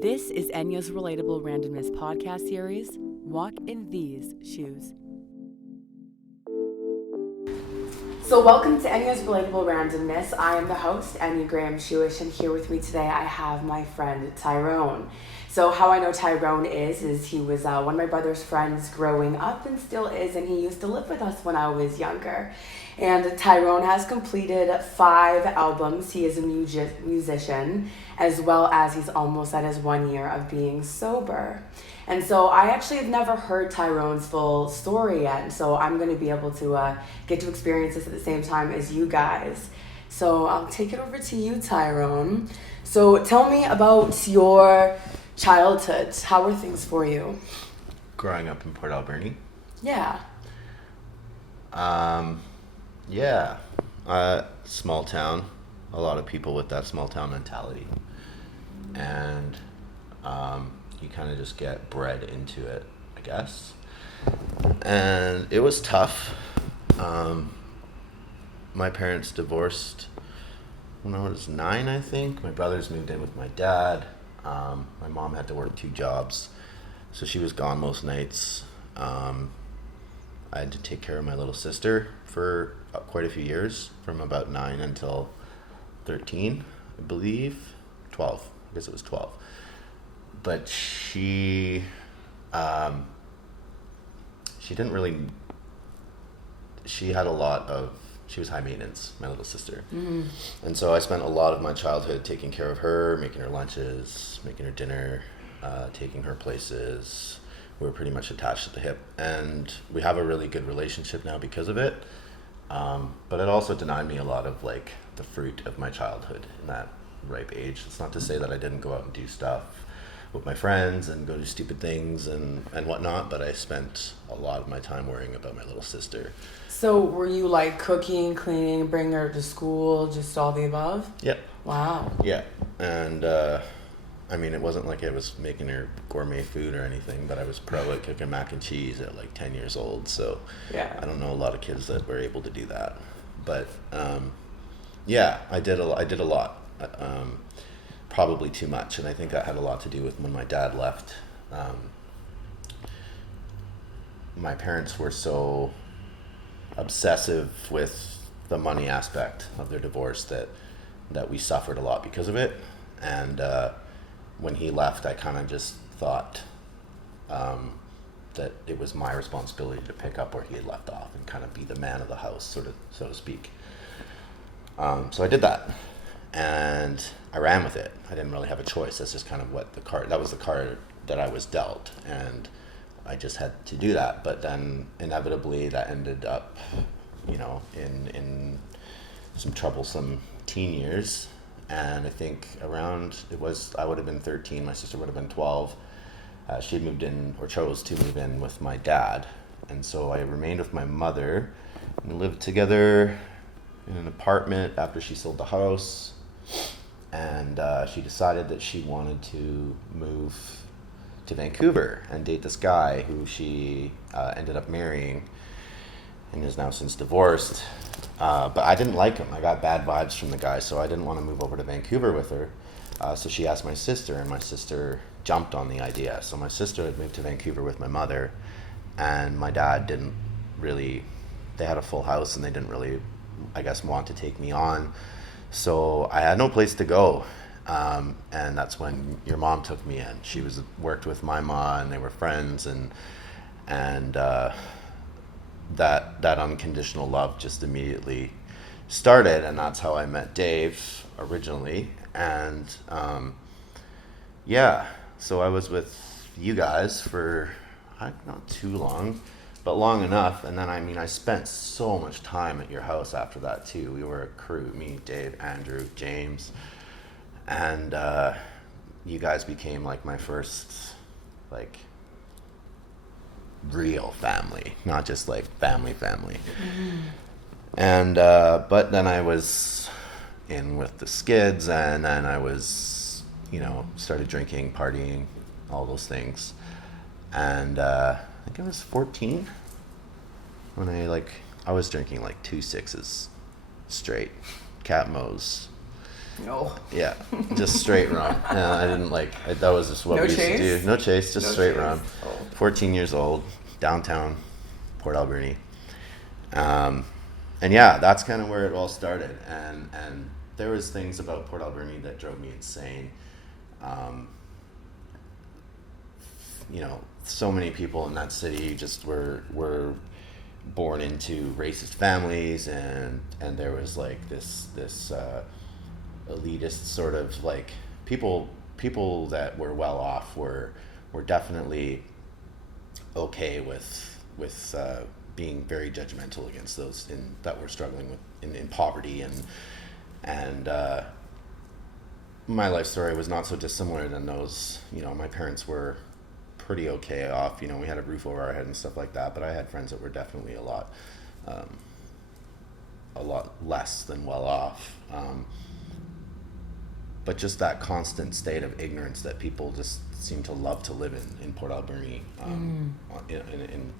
This is Enya's Relatable Randomness podcast series, Walk in These Shoes. So welcome to Enya's Relatable Randomness. I am the host, Enya Graham Shewish, and here with me today I have my friend Tyrone. So how I know Tyrone is he was one of my brother's friends growing up and still is, and he used to live with us when I was younger. And Tyrone has completed 5 albums. He is a musician, as well as he's almost at his 1 year of being sober. And so I actually have never heard Tyrone's full story yet, and so I'm going to be able to get to experience this at the same time as you guys. So I'll take it over to you, Tyrone. So tell me about your childhood. How were things for you? Growing up in Port Alberni? Yeah. Small town. A lot of people with that small town mentality. And you kind of just get bred into it, I guess. And it was tough. My parents divorced when I was 9, I think. My brothers moved in with my dad. My mom had to work 2 jobs, so she was gone most nights. I had to take care of my little sister for quite a few years, from about 9 until 13, I believe. 12. I guess it was 12. But she didn't really, she was high maintenance, my little sister. Mm-hmm. And so I spent a lot of my childhood taking care of her, making her lunches, making her dinner, taking her places. We were pretty much attached at the hip, and we have a really good relationship now because of it. But it also denied me a lot of the fruit of my childhood in that ripe age. It's not to say that I didn't go out and do stuff with my friends and go do stupid things and whatnot, but I spent a lot of my time worrying about my little sister. So were you cooking, cleaning, bringing her to school, just all the above? Yep. Wow. Yeah. And it wasn't like I was making her gourmet food or anything, but I was pro at cooking mac and cheese at 10 years old. So yeah. I don't know a lot of kids that were able to do that. But I did a lot. Probably too much, and I think that had a lot to do with when my dad left. My parents were so obsessive with the money aspect of their divorce that we suffered a lot because of it. And when he left, I kind of just thought that it was my responsibility to pick up where he had left off and kind of be the man of the house, so to speak. So I did that, and I ran with it. I didn't really have a choice. That's just kind of that was the card that I was dealt, and I just had to do that. But then inevitably that ended up, in some troublesome teen years. And I think I would have been 13, my sister would have been 12. She had moved in, or chose to move in with my dad. And so I remained with my mother and lived together in an apartment after she sold the house. And she decided that she wanted to move to Vancouver and date this guy who she ended up marrying and is now since divorced. But I didn't like him. I got bad vibes from the guy, so I didn't want to move over to Vancouver with her. So she asked my sister, and my sister jumped on the idea. So my sister had moved to Vancouver with my mother, and my dad didn't really, they had a full house, and they didn't really, I guess, want to take me on. So I had no place to go. And that's when your mom took me in. She worked with my mom, and they were friends, and that unconditional love just immediately started, and that's how I met Dave originally. And so I was with you guys for not too long, but long enough. And then I spent so much time at your house after that too. We were a crew, me, Dave, Andrew, James, and you guys became my first real family, not just family. Mm-hmm. And but then I was in with the Skids, and then I was started drinking, partying, all those things. And I think I was 14 when I was drinking 2 6s straight, Cat Mo's, No. Yeah, just straight rum. I didn't that was just what No we used chase? to do. No chase, just No straight chase. rum. Oh. 14 years old, downtown Port Alberni. And yeah, that's kind of where it all started. And there was things about Port Alberni that drove me insane. So many people in that city just were born into racist families, and there was like this elitist sort of like people that were well off were definitely okay with being very judgmental against those that were struggling with in poverty, and my life story was not so dissimilar than those. My parents were pretty okay off. We had a roof over our head and stuff like that, but I had friends that were definitely a lot less than well off. But just that constant state of ignorance that people just seem to love to live in Port Alberni, in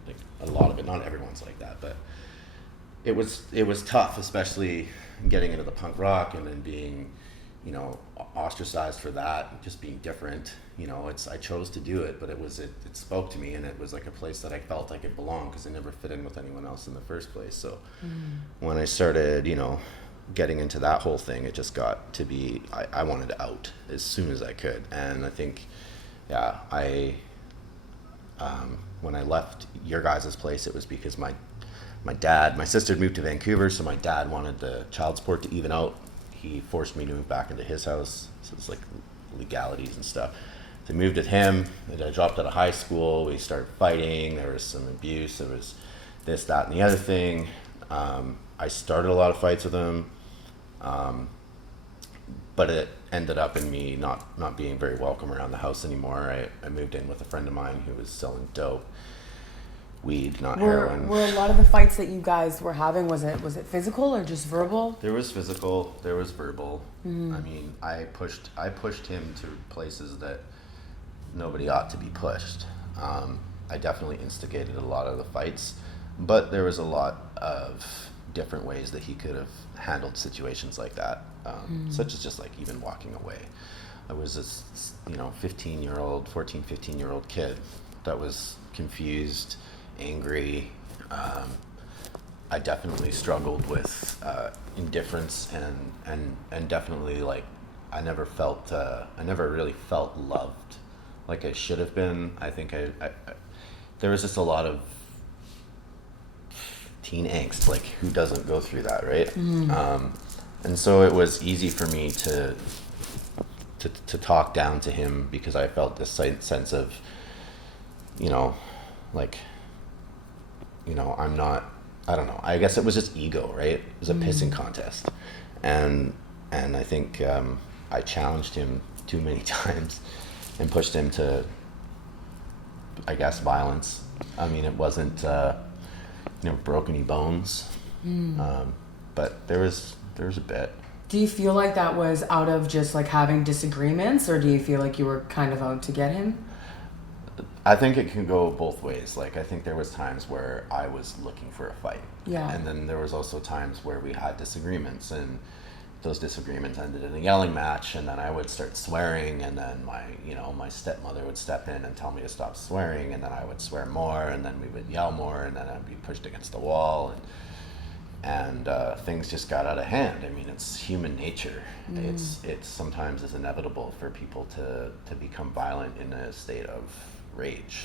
like a lot of it. Not everyone's like that, but it was tough, especially getting into the punk rock and then being, ostracized for that, just being different. I chose to do it, but it spoke to me, and it was like a place that I felt I could belong because I never fit in with anyone else in the first place. So when I started, getting into that whole thing, it just got to be, I wanted out as soon as I could. And I think, when I left your guys' place, it was because my sister had moved to Vancouver, so my dad wanted the child support to even out. He forced me to move back into his house, so it's like legalities and stuff. So I moved with him, and I dropped out of high school. We started fighting. There was some abuse. There was this, that, and the other thing. I started a lot of fights with him, but it ended up in me not being very welcome around the house anymore. I moved in with a friend of mine who was selling dope, weed, not heroin. Were a lot of the fights that you guys were having, was it physical or just verbal? There was physical, there was verbal. I mean, I pushed him to places that nobody ought to be pushed. I definitely instigated a lot of the fights, but there was a lot of different ways that he could have handled situations like that, such as just like even walking away. I was this 14, 15-year-old kid that was confused, angry. I definitely struggled with indifference and definitely like I never really felt loved like I should have been. I think I there was just a lot of teen angst, like who doesn't go through that, right? And so it was easy for me to talk down to him because I felt this sense of, I'm not, I don't know. I guess it was just ego, right? It was a pissing contest. And I think I challenged him too many times and pushed him to, I guess, violence. I mean, it wasn't, broke any bones. But there was a bit. Do you feel like that was out of just like having disagreements, or do you feel like you were kind of out to get him? I think it can go both ways. Like, I think there was times where I was looking for a fight. Yeah. And then there was also times where we had disagreements, and those disagreements ended in a yelling match, and then I would start swearing, and then my stepmother would step in and tell me to stop swearing, and then I would swear more, and then we would yell more, and then I'd be pushed against the wall, and things just got out of hand. I mean, it's human nature. It's sometimes it's inevitable for people to become violent in a state of rage.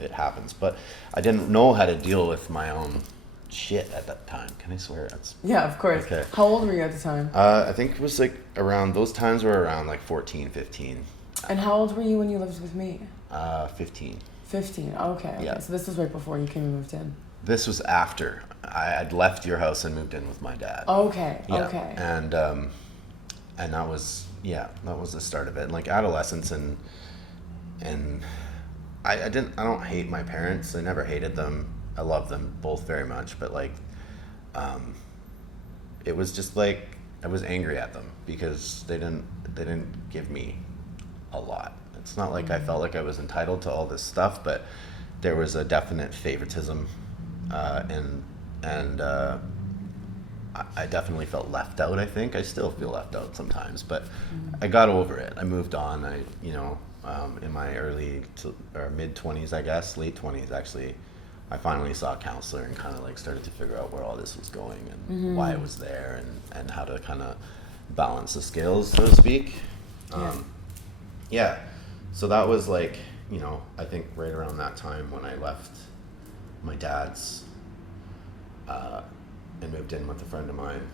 It happens. But I didn't know how to deal with my own shit at that time. Can I swear? Yeah, of course. Okay. How old were you at the time? I think it was like around, those times were around like 14, 15. And how old were you when you lived with me? 15. 15, okay. Yeah. So this was right before you came and moved in? This was after. I had left your house and moved in with my dad. Okay, yeah. Okay. And that was the start of it. And like adolescence and I don't hate my parents. I never hated them. I love them both very much, but like it was just like I was angry at them because they didn't give me a lot. It's not like I felt like I was entitled to all this stuff, but there was a definite favoritism and I definitely felt left out. I think I still feel left out sometimes, but I got over it. I moved on. In my early to or mid 20s, I guess, late 20s actually, I finally saw a counselor and kind of like started to figure out where all this was going and why it was there and how to kind of balance the scales, so to speak. So that was like, I think right around that time when I left my dad's and moved in with a friend of mine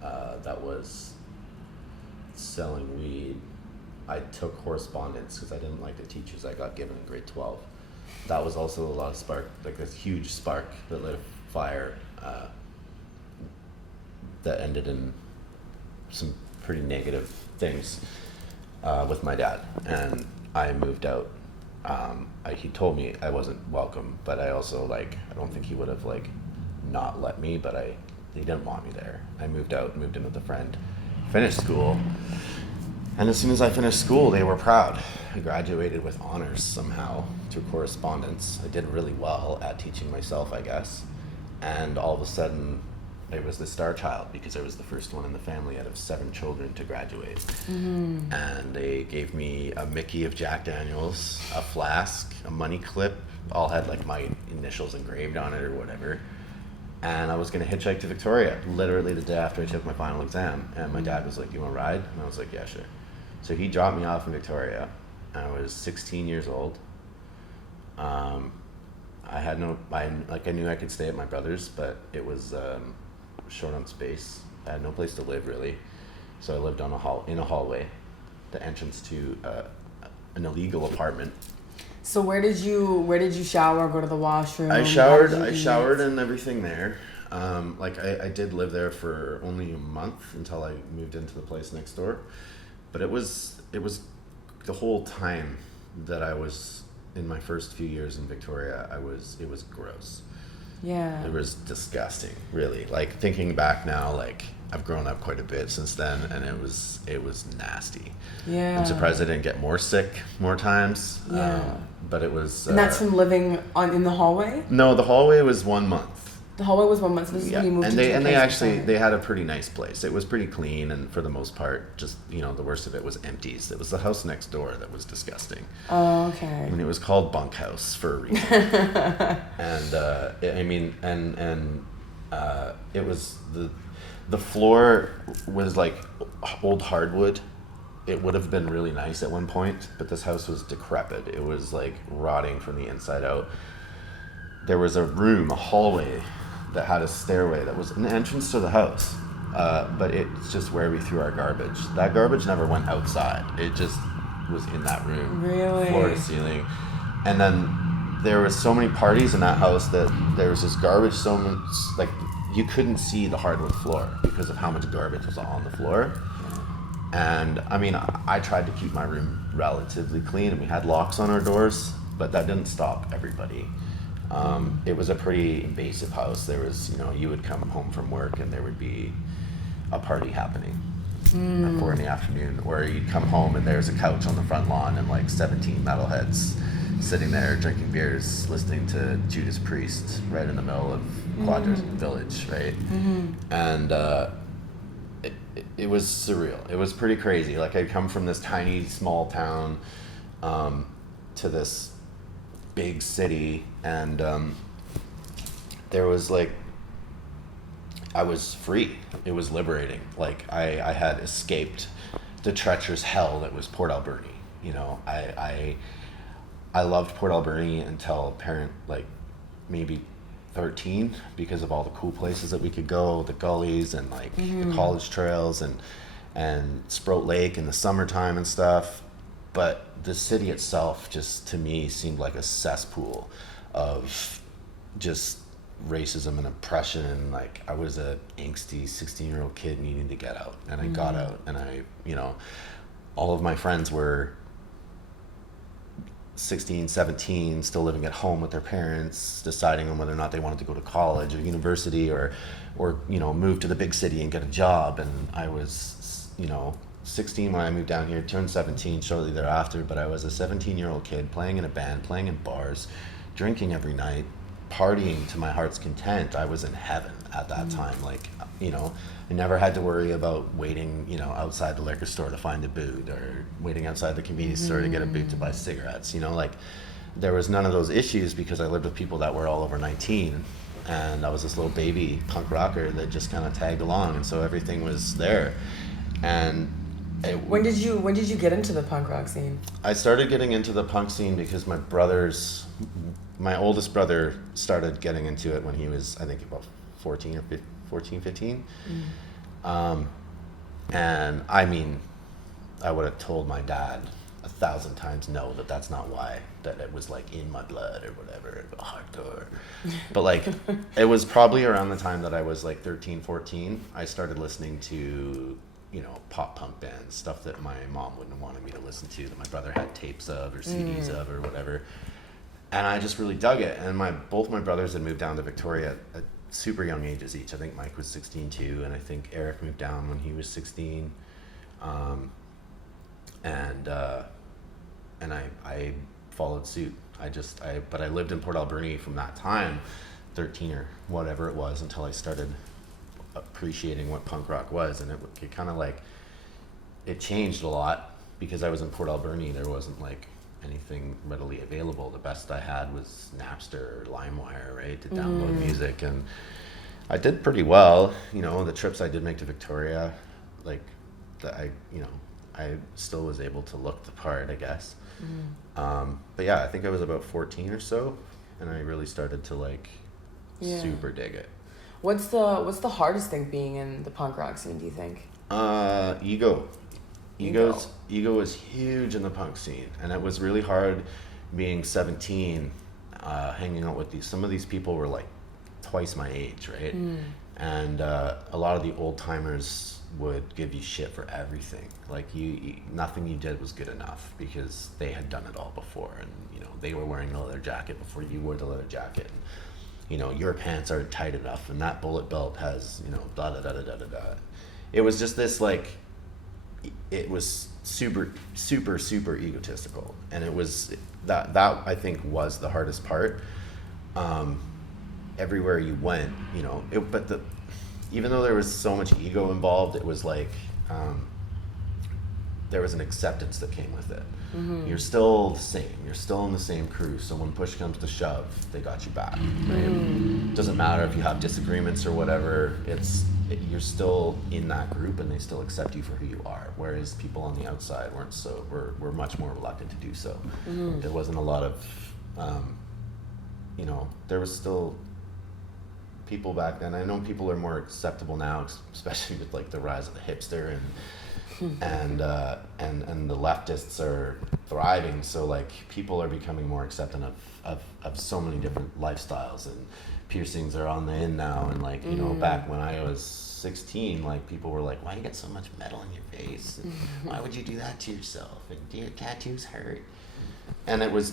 that was selling weed. I took correspondence because I didn't like the teachers I got given in grade 12. That was also a lot of spark, like this huge spark that lit a fire that ended in some pretty negative things with my dad. And I moved out. He told me I wasn't welcome, but I also I don't think he would have not let me, but he didn't want me there. I moved out, moved in with a friend, finished school. And as soon as I finished school, they were proud. I graduated with honors somehow through correspondence. I did really well at teaching myself, I guess. And all of a sudden, I was the star child because I was the first one in the family out of 7 children to graduate. And they gave me a Mickey of Jack Daniels, a flask, a money clip, all had my initials engraved on it or whatever. And I was going to hitchhike to Victoria literally the day after I took my final exam. And my dad was like, "You want to ride?" And I was like, "Yeah, sure." So he dropped me off in Victoria. I was 16 years old. I knew I could stay at my brother's, but it was short on space. I had no place to live really. So I lived in a hallway, the entrance to an illegal apartment. So where did you shower, go to the washroom? I showered and everything there. I did live there for only a month until I moved into the place next door. But it was the whole time that I was in my first few years in Victoria, it was gross. Yeah. It was disgusting, really. Thinking back now, I've grown up quite a bit since then, and it was nasty. Yeah. I'm surprised I didn't get more sick more times. Yeah. But it was. And that's from living in the hallway? No, the hallway was 1 month. The hallway was 1 month. So this is when you moved and into the place they had a pretty nice place. It was pretty clean, and for the most part, just the worst of it was empties. It was the house next door that was disgusting. Oh, okay. I mean, it was called bunkhouse for a reason. And it was the floor was old hardwood. It would have been really nice at one point, but this house was decrepit. It was rotting from the inside out. There was a hallway that had a stairway that was an entrance to the house, but it's just where we threw our garbage. That garbage never went outside. It just was in that room, really, floor to ceiling. And then there was so many parties in that house that there was this garbage so much, you couldn't see the hardwood floor because of how much garbage was on the floor. And I mean, I tried to keep my room relatively clean, and we had locks on our doors, but that didn't stop everybody. It was a pretty invasive house. There was, you would come home from work and there would be a party happening at 4 p.m, or you'd come home and there's a couch on the front lawn and 17 metalheads sitting there drinking beers, listening to Judas Priest right in the middle of Quadras Village, right? And it was surreal. It was pretty crazy. I'd come from this tiny, small town to this big city, and there was I was free. It was liberating. I had escaped the treacherous hell that was Port Alberni. I loved Port Alberni until maybe 13, because of all the cool places that we could go, the gullies and the college trails and Sprout Lake in the summertime and stuff. But the city itself just, to me, seemed like a cesspool of just racism and oppression. And I was a angsty 16-year-old kid needing to get out, and I got out, and all of my friends were 16, 17, still living at home with their parents, deciding on whether or not they wanted to go to college or university or move to the big city and get a job. And I was 16 when I moved down here, turned 17 shortly thereafter, but I was a 17-year-old kid playing in a band, playing in bars, drinking every night, partying to my heart's content, I was in heaven at that time. Like, you know, I never had to worry about waiting, you know, outside the liquor store to find a boot, or waiting outside the convenience store to get a boot to buy cigarettes. You know, like, there was none of those issues because I lived with people that were all over 19, and I was this little baby punk rocker that just kind of tagged along, and so everything was there. And when did you get into the punk rock scene? I started getting into the punk scene because my oldest brother started getting into it when he was, I think, about 15. And I mean, I would have told my dad 1,000 times no, that's not why, that it was like in my blood or whatever, hardcore. But like, it was probably around the time that I was like 13, 14, I started listening to, you know, pop punk bands, stuff that my mom wouldn't have wanted me to listen to, that my brother had tapes of or CDs of or whatever. And I just really dug it. And both my brothers had moved down to Victoria at super young ages each. I think Mike was 16 too, and I think Eric moved down when he was 16. And I followed suit. But I lived in Port Alberni from that time, 13 or whatever it was, until I started appreciating what punk rock was. And it kind of like, it changed a lot because I was in Port Alberni. There wasn't like anything readily available. The best I had was Napster or LimeWire, right, to download music. And I did pretty well, you know, the trips I did make to Victoria, like, I still was able to look the part, I guess. But yeah, I think I was about 14 or so, and I really started to like super dig it. What's the hardest thing being in the punk rock scene, do you think? Ego is huge in the punk scene, and it was really hard being 17, hanging out with some of these people were like twice my age, right? And a lot of the old timers would give you shit for everything. Like nothing you did was good enough because they had done it all before, and you know, they were wearing the leather jacket before you wore the leather jacket, and you know, your pants aren't tight enough, and that bullet belt has, you know, da da da da da da da. It was just this like, it was super egotistical, and it was that I think was the hardest part. Everywhere you went, you know, even though there was so much ego involved, it was like there was an acceptance that came with it. You're still the same. You're still in the same crew. So when push comes to shove, they got you back. Right? Doesn't matter if you have disagreements or whatever. You're still in that group, and they still accept you for who you are. Whereas people on the outside were much more reluctant to do so. There wasn't a lot of, you know, there was still people back then. I know people are more acceptable now, especially with like the rise of the hipster and the leftists are thriving. So like people are becoming more accepting of so many different lifestyles, and piercings are on the in now. And like, you know, back when I was 16, like people were like, why you got so much metal in your face? And why would you do that to yourself? And do your tattoos hurt? And it was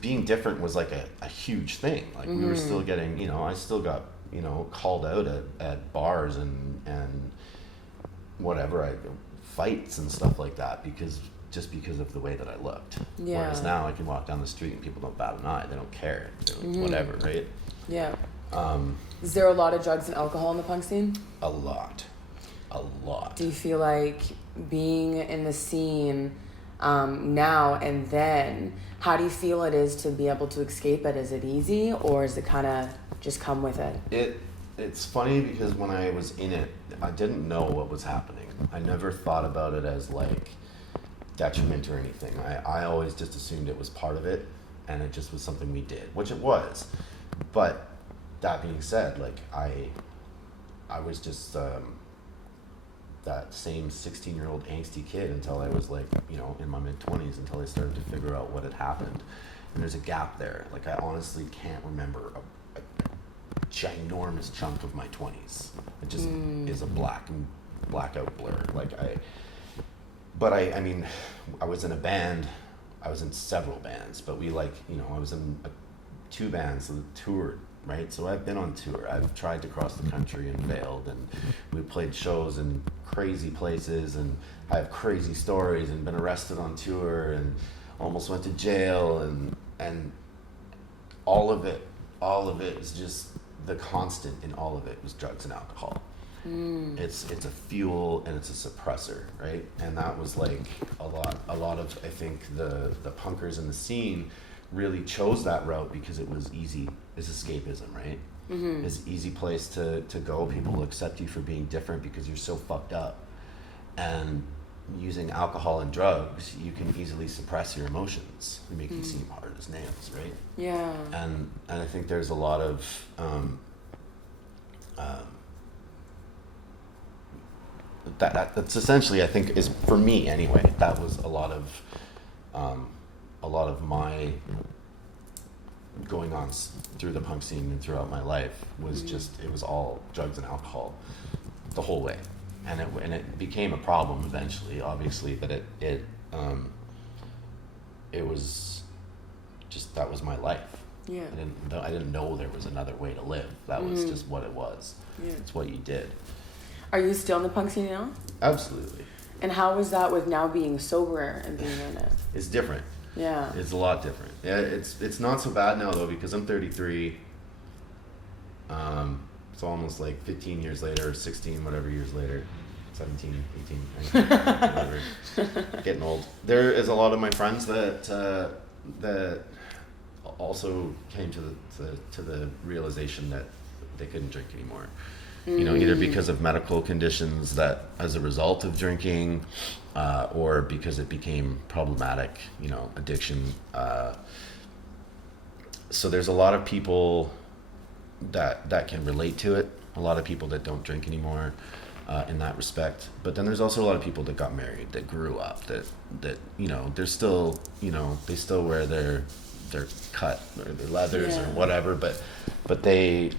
being different was like a huge thing. Like we were still getting, you know, I still got, you know, called out at bars and whatever, fights and stuff like that because of the way that I looked. Yeah. Whereas now I can walk down the street and people don't bat an eye. They don't care. They're like, whatever, right? Yeah. Is there a lot of drugs and alcohol in the punk scene? A lot. Do you feel like being in the scene now and then, how do you feel it is to be able to escape it? Is it easy, or is it kind of just come with it? It's funny because when I was in it, I didn't know what was happening. I never thought about it as like detriment or anything. I always just assumed it was part of it, and it just was something we did, which it was. But that being said, like I was just that same 16-year-old angsty kid until I was like, you know, in my mid-20s, until I started to figure out what had happened. And there's a gap there. Like I honestly can't remember a ginormous chunk of my 20s. It just is a blackout blur. I mean, I was in a band. I was in several bands, but we like, you know, I was in 2 bands that toured, right? So I've been on tour. I've tried to cross the country and failed, and we played shows in crazy places, and I have crazy stories, and been arrested on tour, and almost went to jail, and all of it all of it is just the constant in all of it was drugs and alcohol. It's a fuel and it's a suppressor, right? And that was like a lot of, I think the punkers in the scene really chose that route because it was easy. It's escapism, right? It's an easy place to go. People will accept you for being different because you're so fucked up. And using alcohol and drugs, you can easily suppress your emotions and make you seem hard as nails, right? Yeah. And I think there's a lot of that's essentially, I think, is for me anyway. That was a lot of my going on through the punk scene and throughout my life was just, it was all drugs and alcohol the whole way, and it became a problem eventually, obviously, but it was just, that was my life. Yeah. I didn't know there was another way to live. That was just what it was. Yeah. It's what you did. Are you still in the punk scene now? Absolutely. And how was that with now being sober and being in it? It's different. Yeah. It's a lot different. Yeah, it's not so bad now though, because I'm 33. It's almost like 15 years later, or 16, whatever years later, 17, 18, 19, whatever. Getting old. There is a lot of my friends that also came to the realization that they couldn't drink anymore. You know, either because of medical conditions that as a result of drinking, or because it became problematic, you know, addiction. So there's a lot of people that can relate to it, a lot of people that don't drink anymore in that respect. But then there's also a lot of people that got married, that grew up, that you know, they're still, you know, they still wear their cut or their leathers or whatever, but they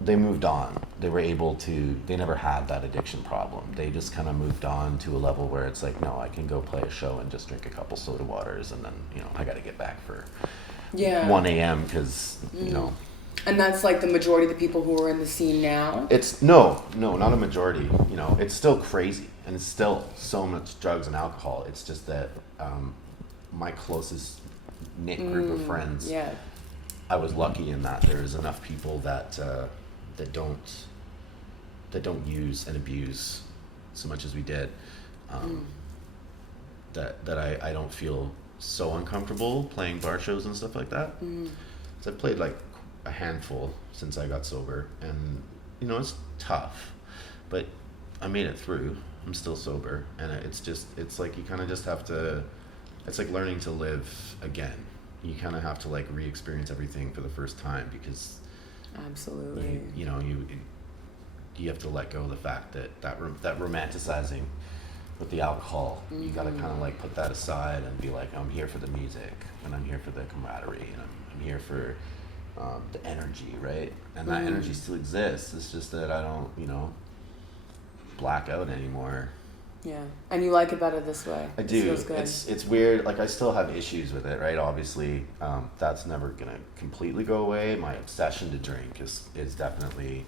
moved on. They were able to, they never had that addiction problem. They just kind of moved on to a level where it's like, no, I can go play a show and just drink a couple soda waters, and then, you know, I got to get back for 1 a.m. because, you know. And that's like the majority of the people who are in the scene now? It's, no, not a majority. You know, it's still crazy, and it's still so much drugs and alcohol. It's just that my closest knit group of friends, I was lucky in that there's enough people that don't use and abuse so much as we did, that I don't feel so uncomfortable playing bar shows and stuff like that. So I've played like a handful since I got sober, and you know, it's tough, but I made it through. I'm still sober, and it's like you kind of just have to, it's like learning to live again. You kind of have to like re-experience everything for the first time, because absolutely, you know, you have to let go of the fact that romanticizing with the alcohol, you got to kind of like put that aside and be like, I'm here for the music, and I'm here for the camaraderie, and I'm here for the energy, right? And that energy still exists. It's just that I don't, you know, black out anymore. Yeah, and you like it better this way. I do. It feels good. It's weird. Like, I still have issues with it, right? Obviously, that's never gonna completely go away. My obsession to drink is definitely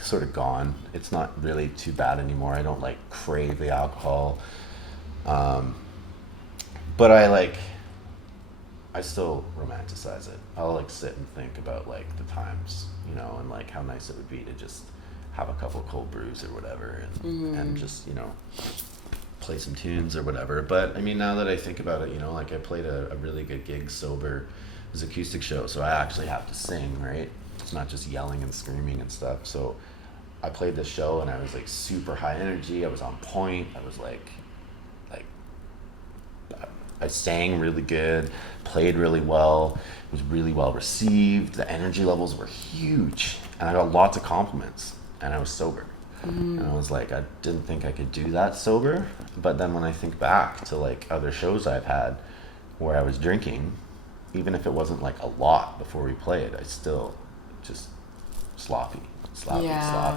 sort of gone. It's not really too bad anymore. I don't like crave the alcohol, but I still romanticize it. I'll like sit and think about like the times, you know, and like how nice it would be to just have a couple of cold brews or whatever, and just, you know, play some tunes or whatever. But I mean, now that I think about it, you know, like I played a really good gig sober. It was an acoustic show, so I actually have to sing, right? It's not just yelling and screaming and stuff. So I played this show and I was like super high energy. I was on point. I was like I sang really good, played really well, was really well received. The energy levels were huge, and I got lots of compliments, and I was sober. And I was like, I didn't think I could do that sober. But then when I think back to like other shows I've had where I was drinking, even if it wasn't like a lot before we played, I still just sloppy. Yeah.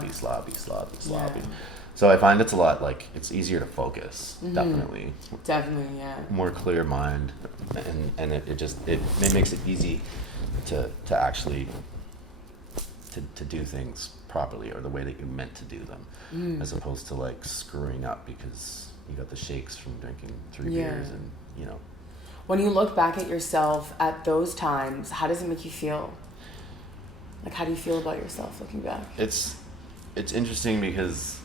So I find it's a lot, like, it's easier to focus, definitely. Definitely, yeah. More clear mind, and it makes it easy to actually to do things properly, or the way that you're meant to do them, as opposed to like screwing up because you got the shakes from drinking 3 beers, and you know. When you look back at yourself at those times, how does it make you feel? Like, how do you feel about yourself looking back? It's interesting because,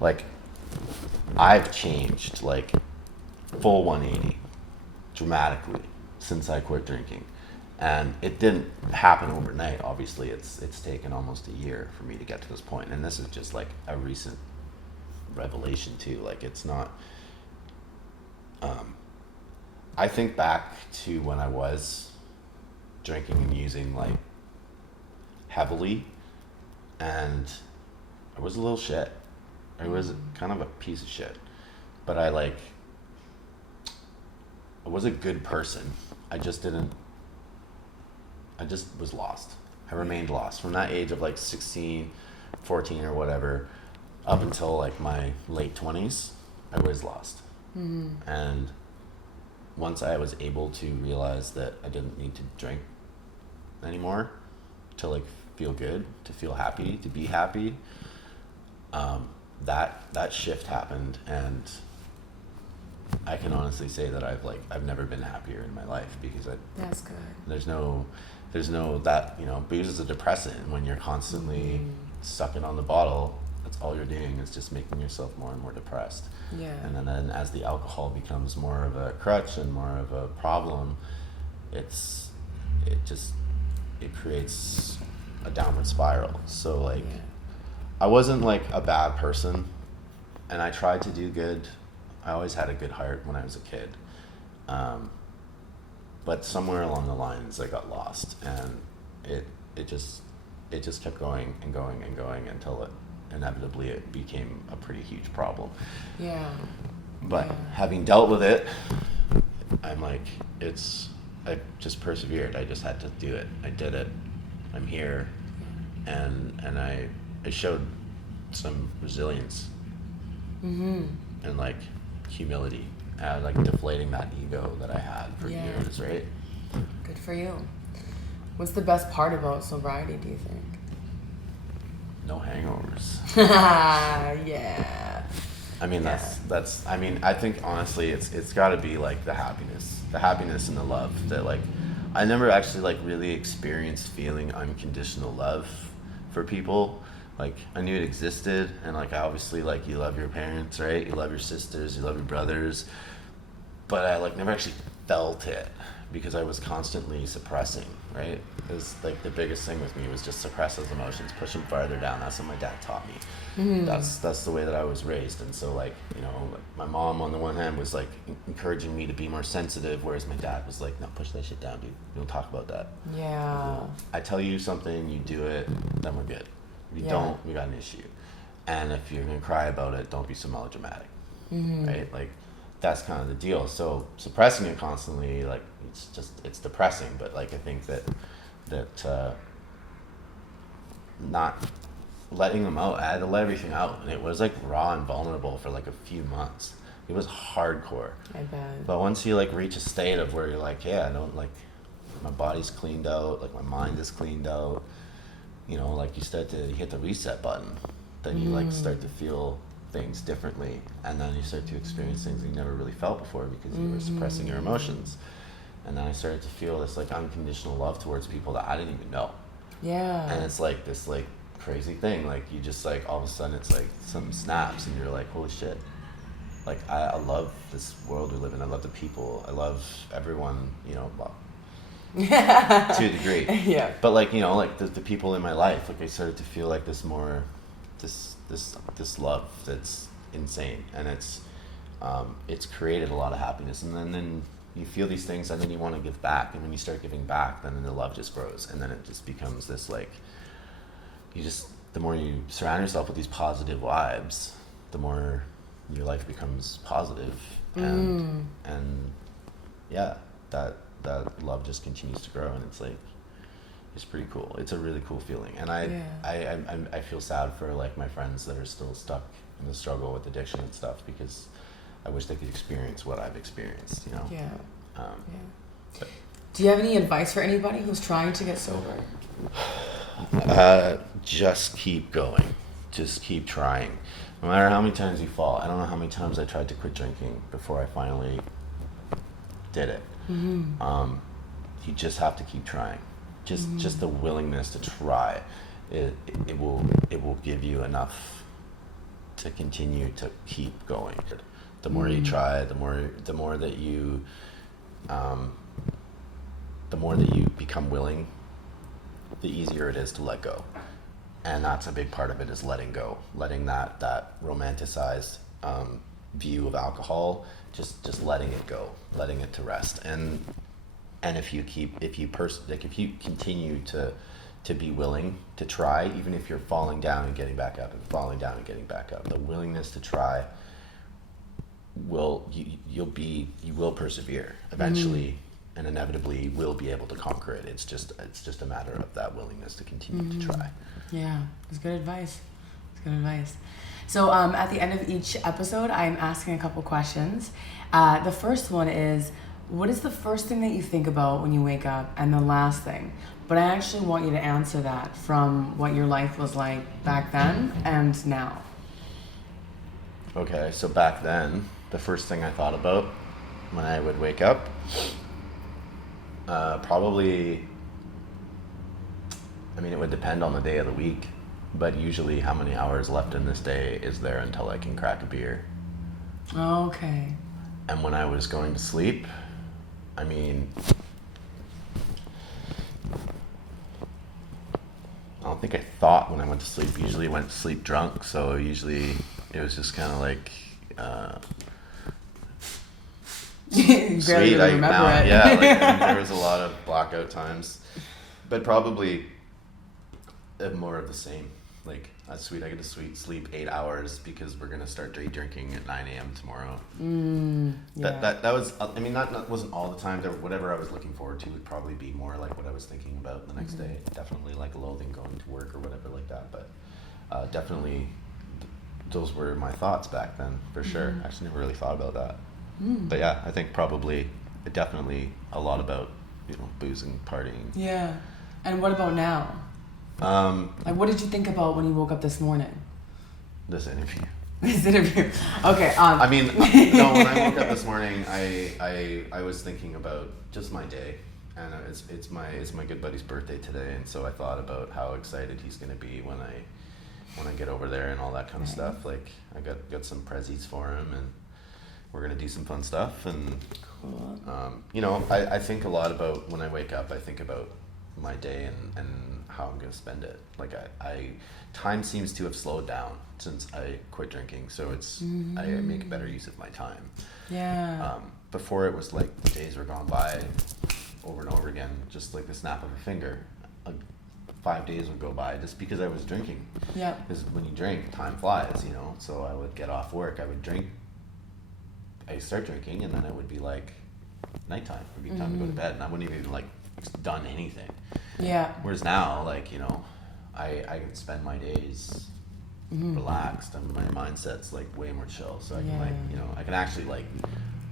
like, I've changed, like, full 180 dramatically since I quit drinking. And it didn't happen overnight. Obviously, it's taken almost a year for me to get to this point. And this is just, like, a recent revelation, too. Like, it's not... I think back to when I was drinking and using, like, heavily, and I was a little shit. I was kind of a piece of shit. But I was a good person. I just was lost. I remained lost. From that age of, like, 16, 14 or whatever, up until, like, my late 20s, I was lost. And once I was able to realize that I didn't need to drink anymore to, like, feel good, to feel happy, to be happy, that shift happened, and I can honestly say that I've never been happier in my life, because That's good. there's no that, you know, booze is a depressant. When you're constantly sucking on the bottle, that's all you're doing is just making yourself more and more depressed. Yeah. And then as the alcohol becomes more of a crutch and more of a problem, it creates a downward spiral. So, like, I wasn't, like, a bad person, and I tried to do good. I always had a good heart when I was a kid. But somewhere along the lines I got lost, and it just kept going and going and going until inevitably it became a pretty huge problem. Yeah. But having dealt with it, I'm like, I just persevered. I just had to do it. I did it. I'm here. And I showed some resilience and, like, humility, like, deflating that ego that I had for years, right? Good for you. What's the best part about sobriety, do you think? No hangovers. Yeah. I mean, that's I mean, I think honestly it's got to be, like, the happiness and the love that, like, I never actually, like, really experienced feeling unconditional love for people. Like, I knew it existed, and, like, obviously, like, you love your parents, right? You love your sisters, you love your brothers, but I, like, never actually felt it because I was constantly suppressing, right? Because, like, the biggest thing with me was just suppress those emotions, push them farther down. That's what my dad taught me. That's the way that I was raised. And so, like, you know, like, my mom on the one hand was, like, encouraging me to be more sensitive, whereas my dad was like, no, push that shit down, dude. We don't talk about that. Yeah. You know, I tell you something, you do it, then we're good. If you don't, we got an issue. And if you're gonna cry about it, don't be so melodramatic, right? Like, that's kind of the deal. So suppressing it constantly, like, it's depressing. But, like, I think that not letting them out, I had to let everything out, and it was, like, raw and vulnerable for, like, a few months. It was hardcore. I bet. But once you, like, reach a state of where you're like, yeah, I don't, like, my body's cleaned out, like, my mind is cleaned out, you know, like, you hit the reset button, then you, like, start to feel things differently, and then you start to experience things that you never really felt before because you were suppressing your emotions. And then I started to feel this, like, unconditional love towards people that I didn't even know. Yeah. And it's, like, this, like, crazy thing, like, you just, like, all of a sudden it's like something snaps and you're like, holy shit, like, I love this world we live in. I love the people. I love everyone, you know, well, to a degree. Yeah. But, like, you know, like, the people in my life, like, I started to feel like this love that's insane, and it's created a lot of happiness. And then you feel these things, and then you want to give back, and when you start giving back, then the love just grows, and then it just becomes this, like, the more you surround yourself with these positive vibes, the more your life becomes positive, and yeah, that love just continues to grow, and it's, like, it's pretty cool. It's a really cool feeling, and I feel sad for, like, my friends that are still stuck in the struggle with addiction and stuff, because I wish they could experience what I've experienced, you know. But. Do you have any advice for anybody who's trying to get sober? Just keep going. Just keep trying. No matter how many times you fall, I don't know how many times I tried to quit drinking before I finally did it. You just have to keep trying. Just the willingness to try, it will give you enough to continue to keep going. The more you try, the more that you become willing, the easier it is to let go. And that's a big part of it, is letting go, letting that romanticized view of alcohol, just letting it go, letting it to rest. And if you continue to be willing to try, even if you're falling down and getting back up and falling down and getting back up, the willingness to try you will persevere eventually, and inevitably will be able to conquer it. It's just a matter of that willingness to continue to try. Yeah, it's good advice. So at the end of each episode, I'm asking a couple questions. The first one is, what is the first thing that you think about when you wake up, and the last thing? But I actually want you to answer that from what your life was like back then and now. Okay, so back then, the first thing I thought about when I would wake up, probably, I mean, it would depend on the day of the week, but usually how many hours left in this day is there until I can crack a beer. Okay. And when I was going to sleep, I mean, I don't think I thought when I went to sleep. Usually I went to sleep drunk, so usually it was just kind of like You barely sweet. even remember it. Yeah, like, there was a lot of blackout times, but probably more of the same. Like, that's sweet. I get to sleep 8 hours because we're gonna start day drinking at 9 a.m. tomorrow. Yeah. That was. I mean, that wasn't all the time. Whatever I was looking forward to would probably be more like what I was thinking about the next day. Definitely like loathing going to work or whatever like that. But definitely, those were my thoughts back then for sure. I actually never really thought about that. But yeah, I think probably definitely a lot about boozing, partying. Yeah. And what about now? Like, what did you think about when you woke up this morning? This interview. Okay. I mean, no. When I woke up this morning, I was thinking about just my day, and it's my good buddy's birthday today, and so I thought about how excited he's gonna be when I get over there and all that kind of stuff. Like, I got some prezzies for him, and we're gonna do some fun stuff. And cool. I think a lot about when I wake up. I think about my day and how I'm gonna spend it. Like, time seems to have slowed down since I quit drinking, so it's I make a better use of my time. Yeah. Before, it was like the days were gone by over and over again, just like the snap of a finger. 5 days would go by just because I was drinking. Yeah. Because when you drink, time flies, So I would get off work, I would drink, I start drinking, and then it would be like nighttime. It would be time to go to bed, and I wouldn't even like done anything. Yeah. Whereas now, like, I can spend my days relaxed, and my mindset's like way more chill. So I can I can actually like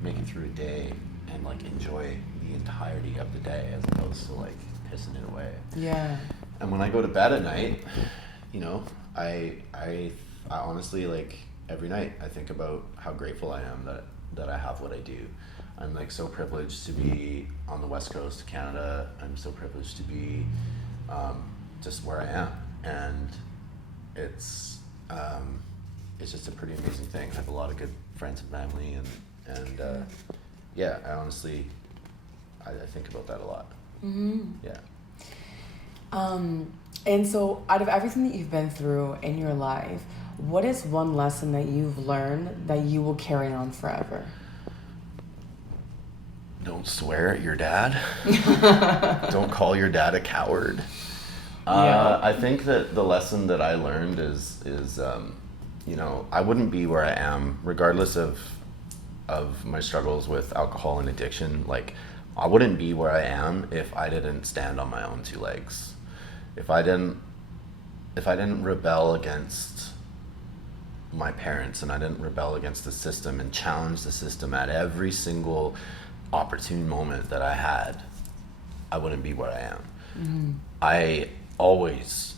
make it through a day and like enjoy the entirety of the day as opposed to like pissing it away. Yeah. And when I go to bed at night, I honestly, like, every night I think about how grateful I am that I have what I do. I'm like so privileged to be on the west coast of Canada. I'm so privileged to be just where I am, and it's just a pretty amazing thing. I have a lot of good friends and family, and yeah, I honestly I think about that a lot. Yeah. And so, out of everything that you've been through in your life, what is one lesson that you've learned that you will carry on forever? Don't swear at your dad. Don't call your dad a coward. Yeah. I think that the lesson that I learned is I wouldn't be where I am regardless of my struggles with alcohol and addiction. Like, I wouldn't be where I am if I didn't stand on my own two legs. If I didn't rebel against my parents, and I didn't rebel against the system and challenge the system at every single opportune moment that I had, I wouldn't be where I am. I always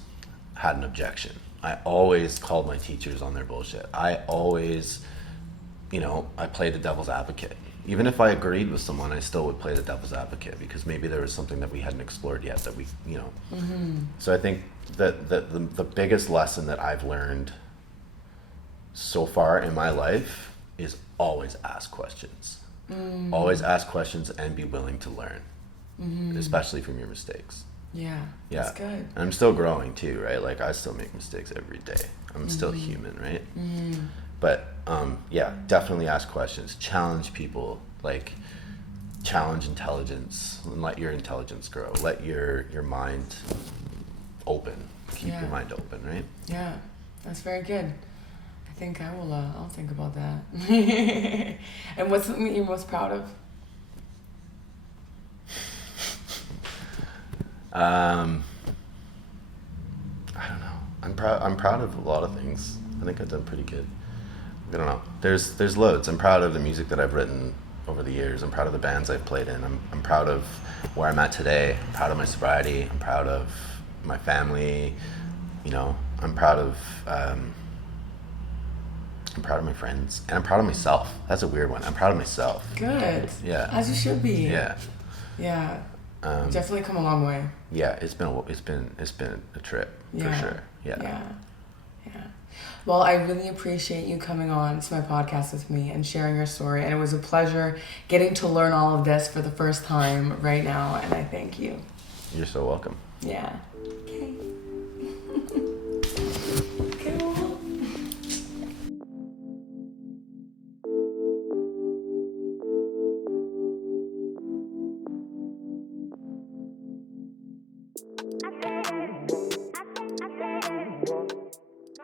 had an objection. I always called my teachers on their bullshit. I always, I played the devil's advocate. Even if I agreed with someone, I still would play the devil's advocate because maybe there was something that we hadn't explored yet that we. So I think that the biggest lesson that I've learned so far in my life is always ask questions. Always ask questions and be willing to learn, especially from your mistakes. Yeah, that's good. And I'm still growing too, right? Like I still make mistakes every day. I'm still human, right? But definitely ask questions. Challenge people, like challenge intelligence and let your intelligence grow. Let your mind open. Keep your mind open, right? Yeah, that's very good. I think I will, I'll think about that. And what's something that you're most proud of? I don't know. I'm proud of a lot of things. I think I've done pretty good. I don't know. There's loads. I'm proud of the music that I've written over the years. I'm proud of the bands I've played in. I'm proud of where I'm at today. I'm proud of my sobriety. I'm proud of my family. I'm proud of my friends, and I'm proud of myself. That's a weird one. I'm proud of myself. Good. Yeah. As you should be. Yeah. Yeah. Definitely come a long way. Yeah, it's been a trip for sure. Yeah. Well, I really appreciate you coming on to my podcast with me and sharing your story, and it was a pleasure getting to learn all of this for the first time right now, and I thank you. You're so welcome. Yeah. Okay.